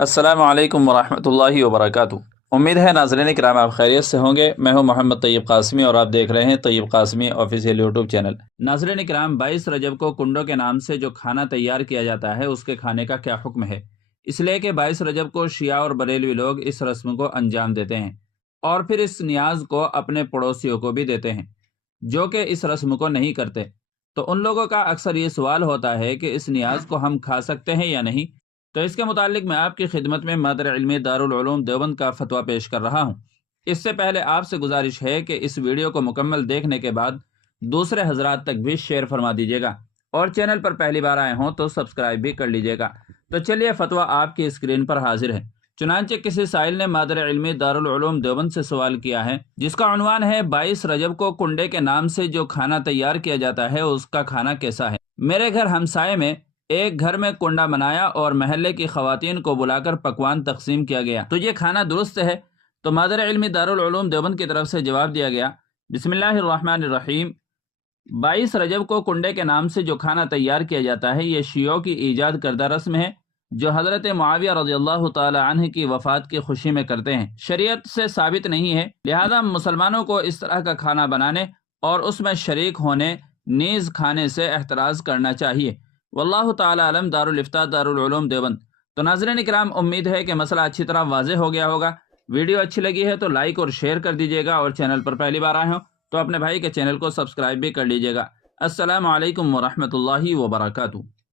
السلام علیکم ورحمۃ اللہ وبرکاتہ۔ امید ہے ناظرین کرام آپ خیریت سے ہوں گے۔ میں ہوں محمد طیب قاسمی اور آپ دیکھ رہے ہیں طیب قاسمی آفیشیل یوٹیوب چینل۔ ناظرین کرام، 22 رجب کو کنڈوں کے نام سے جو کھانا تیار کیا جاتا ہے اس کے کھانے کا کیا حکم ہے؟ اس لیے کہ 22 رجب کو شیعہ اور بریلوی لوگ اس رسم کو انجام دیتے ہیں اور پھر اس نیاز کو اپنے پڑوسیوں کو بھی دیتے ہیں جو کہ اس رسم کو نہیں کرتے۔ تو ان لوگوں کا اکثر یہ سوال ہوتا ہے کہ اس نیاز کو ہم کھا سکتے ہیں یا نہیں؟ تو اس کے متعلق میں آپ کی خدمت میں مادر علمی دارالعلوم دیوبند کا فتویٰ پیش کر رہا ہوں۔ اس سے پہلے آپ سے گزارش ہے کہ اس ویڈیو کو مکمل دیکھنے کے بعد دوسرے حضرات تک بھی شیئر فرما دیجیے گا اور چینل پر پہلی بار آئے ہوں تو سبسکرائب بھی کر لیجیے گا۔ تو چلیے فتویٰ آپ کی اسکرین پر حاضر ہے۔ چنانچہ کسی سائل نے مادر علمی دارالعلوم دیوبند سے سوال کیا ہے جس کا عنوان ہے 22 رجب کو کنڈے کے نام سے جو کھانا تیار کیا جاتا ہے اس کا کھانا کیسا ہے؟ میرے گھر ہمسائے میں ایک گھر میں کنڈا بنایا اور محلے کی خواتین کو بلا کر پکوان تقسیم کیا گیا، تو یہ کھانا درست ہے؟ تو مادر علمی دارالعلوم دیوبند کی طرف سے جواب دیا گیا، بسم اللہ الرحمن الرحیم، 22 رجب کو کنڈے کے نام سے جو کھانا تیار کیا جاتا ہے یہ شیعوں کی ایجاد کردہ رسم ہے جو حضرت معاویہ رضی اللہ تعالی عنہ کی وفات کی خوشی میں کرتے ہیں۔ شریعت سے ثابت نہیں ہے، لہذا مسلمانوں کو اس طرح کا کھانا بنانے اور اس میں شریک ہونے نیز کھانے سے احتراز کرنا چاہیے۔ واللہ تعالی علم۔ دارالافتاء دارالعلوم دیوبند۔ تو ناظرین کرام، امید ہے کہ مسئلہ اچھی طرح واضح ہو گیا ہوگا۔ ویڈیو اچھی لگی ہے تو لائک اور شیئر کر دیجیے گا اور چینل پر پہلی بار آئے ہوں تو اپنے بھائی کے چینل کو سبسکرائب بھی کر لیجیے گا۔ السلام علیکم ورحمۃ اللہ وبرکاتہ۔